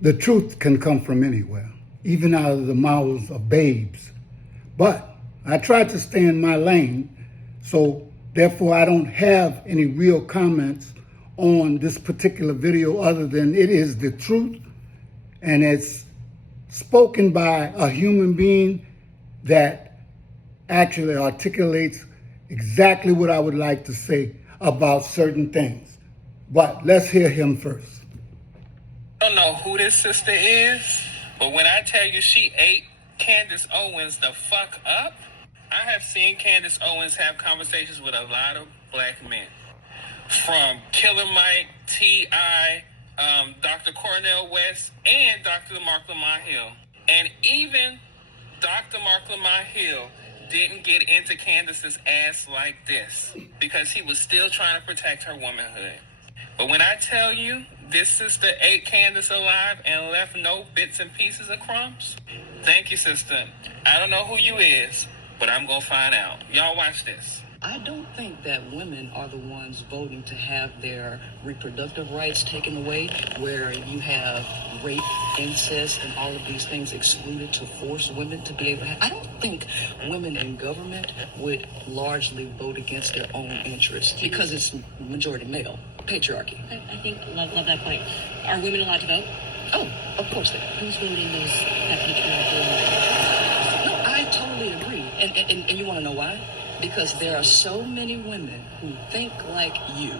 The truth can come from anywhere, even out of the mouths of babes. But I try to stay in my lane, so therefore I don't have any real comments on this particular video other than it is the truth and it's spoken by a human being that actually articulates exactly what I would like to say about certain things. But let's hear him first. I don't know who this sister is, but when I tell you she ate Candace Owens the fuck up, I have seen Candace Owens have conversations with a lot of black men. From Killer Mike, T.I., Dr. Cornel West, and Dr. Mark Lamont Hill. And even Dr. Mark Lamont Hill didn't get into Candace's ass like this because he was still trying to protect her womanhood. But when I tell you this sister ate Candace alive and left no bits and pieces of crumbs, thank you, sister. I don't know who you is, but I'm going to find out. Y'all watch this. I don't think that women are the ones voting to have their reproductive rights taken away, where you have rape, incest, and all of these things excluded to force women to be able to have. I don't think women in government would largely vote against their own interests because it's majority male, patriarchy. I think, love that point. Are women allowed to vote? Oh, of course they are. Who's voting those that patriarchy? No, I totally agree. And you want to know why? Because there are so many women who think like you.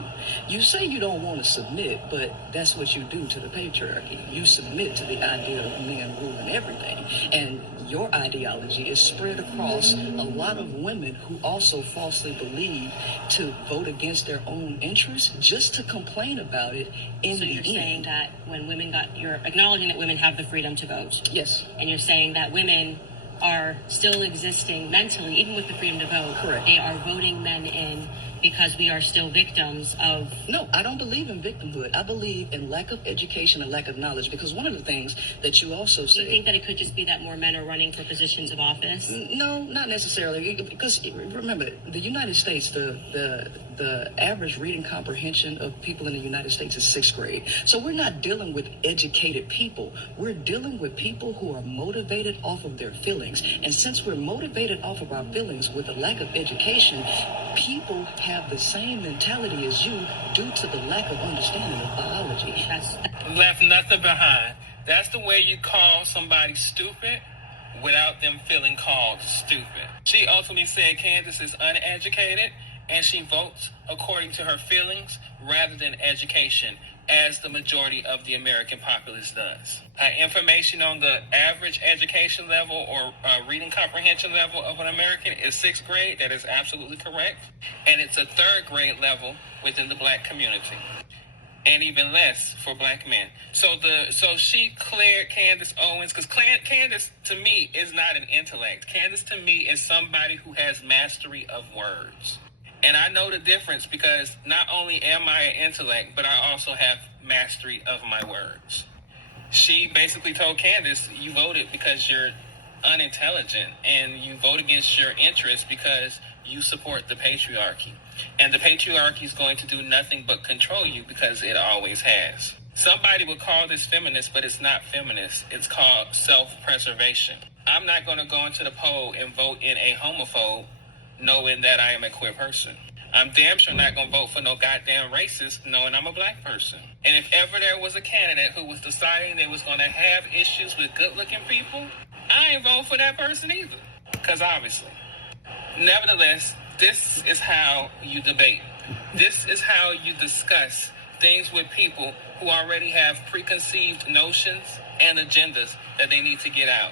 You say you don't want to submit, but that's what you do to the patriarchy. You submit to the idea of men ruling everything. And your ideology is spread across a lot of women who also falsely believe to vote against their own interests just to complain about it in the end. So you're saying that when you're acknowledging that women have the freedom to vote. Yes. And you're saying that women are still existing mentally, even with the freedom to vote. Correct. They are voting men in because we are still victims of... No, I don't believe in victimhood. I believe in lack of education and lack of knowledge, because one of the things that you also say... Do you think that it could just be that more men are running for positions of office? No, not necessarily, because remember, the United States, the average reading comprehension of people in the United States is 6th grade. So we're not dealing with educated people. We're dealing with people who are motivated off of their feelings. And since we're motivated off of our feelings with a lack of education, people have the same mentality as you due to the lack of understanding of biology. Left nothing behind. That's the way you call somebody stupid without them feeling called stupid. She ultimately said Candace is uneducated and she votes according to her feelings rather than education, as the majority of the American populace does. Information on the average education level or reading comprehension level of an American is 6th grade. That is absolutely correct. And it's a 3rd grade level within the black community. And even less for black men. So she cleared Candace Owens, because Candace to me is not an intellect. Candace to me is somebody who has mastery of words. And I know the difference because not only am I an intellect, but I also have mastery of my words. She basically told Candace, you voted because you're unintelligent and you vote against your interests because you support the patriarchy. And the patriarchy is going to do nothing but control you because it always has. Somebody would call this feminist, but it's not feminist. It's called self-preservation. I'm not going to go into the poll and vote in a homophobe knowing that I am a queer person. I'm damn sure not going to vote for no goddamn racist knowing I'm a black person. And if ever there was a candidate who was deciding they was going to have issues with good-looking people, I ain't vote for that person either. Because obviously. Nevertheless, this is how you debate. This is how you discuss things with people who already have preconceived notions and agendas that they need to get out.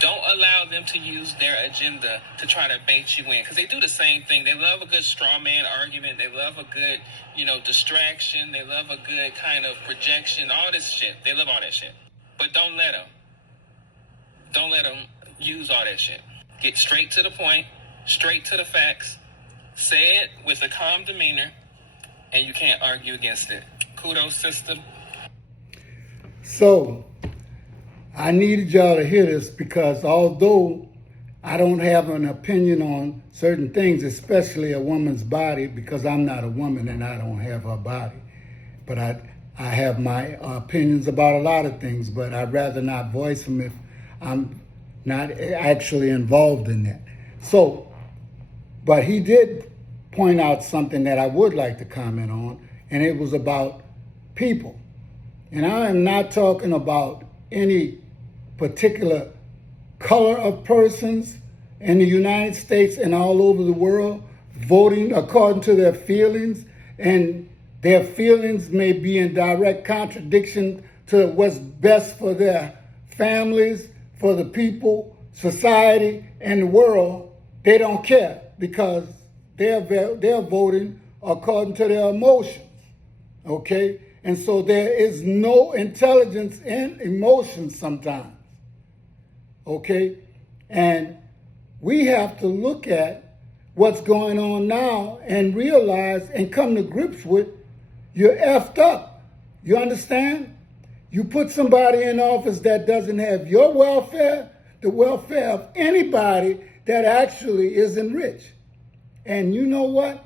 Don't allow them to use their agenda to try to bait you in, because they do the same thing. They love a good straw man argument. They love a good, distraction. They love a good kind of projection, all this shit. They love all that shit. But don't let them. Don't let them use all that shit. Get straight to the point, straight to the facts. Say it with a calm demeanor, and you can't argue against it. Kudos, sister. So, I needed y'all to hear this because although I don't have an opinion on certain things, especially a woman's body, because I'm not a woman and I don't have her body, but I have my opinions about a lot of things, but I'd rather not voice them if I'm not actually involved in that. So, but he did point out something that I would like to comment on, and it was about people. And I am not talking about any particular color of persons in the United States and all over the world voting according to their feelings, and their feelings may be in direct contradiction to what's best for their families, for the people, society, and the world. They don't care because they're voting according to their emotions, okay? And so there is no intelligence in emotions sometimes, okay? And we have to look at what's going on now and realize and come to grips with you're effed up. You understand? You put somebody in office that doesn't have your welfare, the welfare of anybody that actually is enriched. And you know what?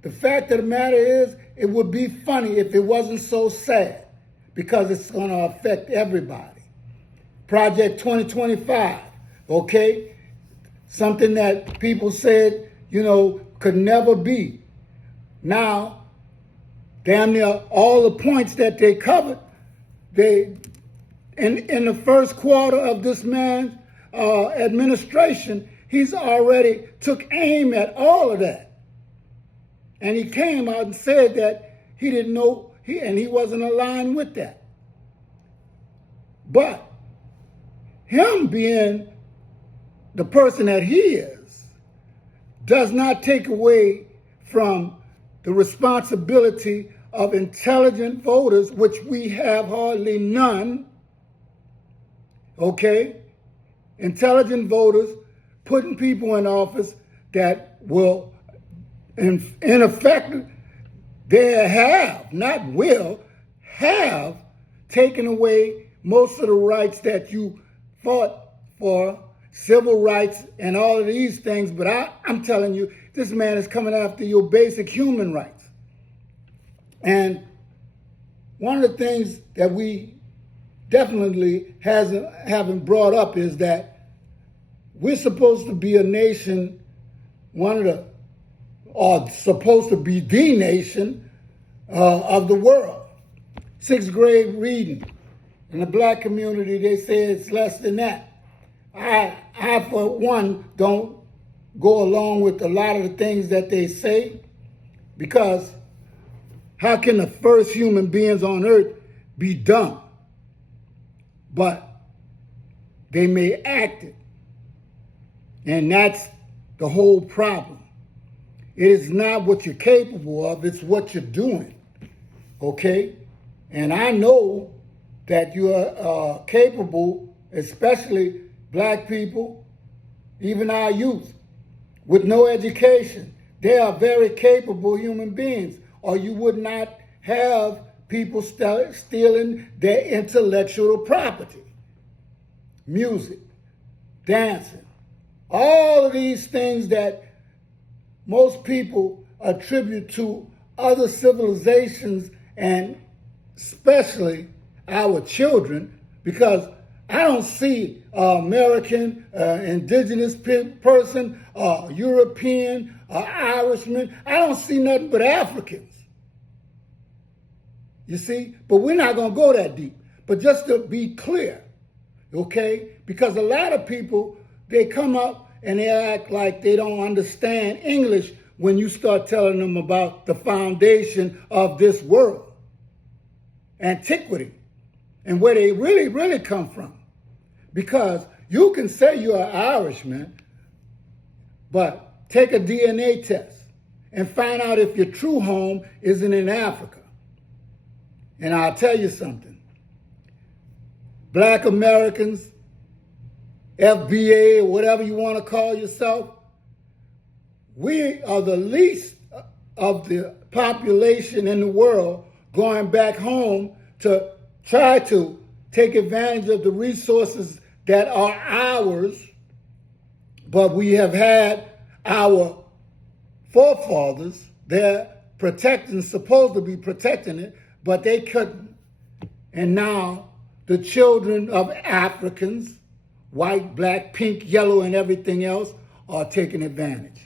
The fact of the matter is, it would be funny if it wasn't so sad, because it's going to affect everybody. Project 2025, okay? Something that people said, could never be. Now, damn near all the points that they covered, in the first quarter of this man's administration, he's already took aim at all of that. And he came out and said that he didn't know, he wasn't aligned with that. But him being the person that he is does not take away from the responsibility of intelligent voters, which we have hardly none, okay? Intelligent voters putting people in office that will, in effect, they have, not will, have taken away most of the rights that you fought for, civil rights and all of these things. But I'm telling you, this man is coming after your basic human rights. And one of the things that we definitely haven't brought up is that we're supposed to be a nation, supposed to be the nation of the world. 6th grade reading. In the black community, they say it's less than that. I, for one, don't go along with a lot of the things that they say, because how can the first human beings on earth be dumb? But they may act it. And that's the whole problem. It is not what you're capable of, it's what you're doing, okay? And I know that you are capable, especially black people, even our youth, with no education. They are very capable human beings, or you would not have people stealing their intellectual property. Music, dancing, all of these things that most people attribute to other civilizations, and especially our children, because I don't see American, indigenous person, European, Irishman. I don't see nothing but Africans. You see? But we're not going to go that deep. But just to be clear, okay? Because a lot of people, they come up and they act like they don't understand English when you start telling them about the foundation of this world, antiquity, and where they really, really come from. Because you can say you're an Irishman, but take a DNA test and find out if your true home isn't in Africa. And I'll tell you something. Black Americans, FBA, or whatever you want to call yourself, we are the least of the population in the world going back home to try to take advantage of the resources that are ours, but we have had our forefathers, they're protecting, supposed to be protecting it, but they couldn't. And now the children of Africans, white, black, pink, yellow, and everything else, are taking advantage.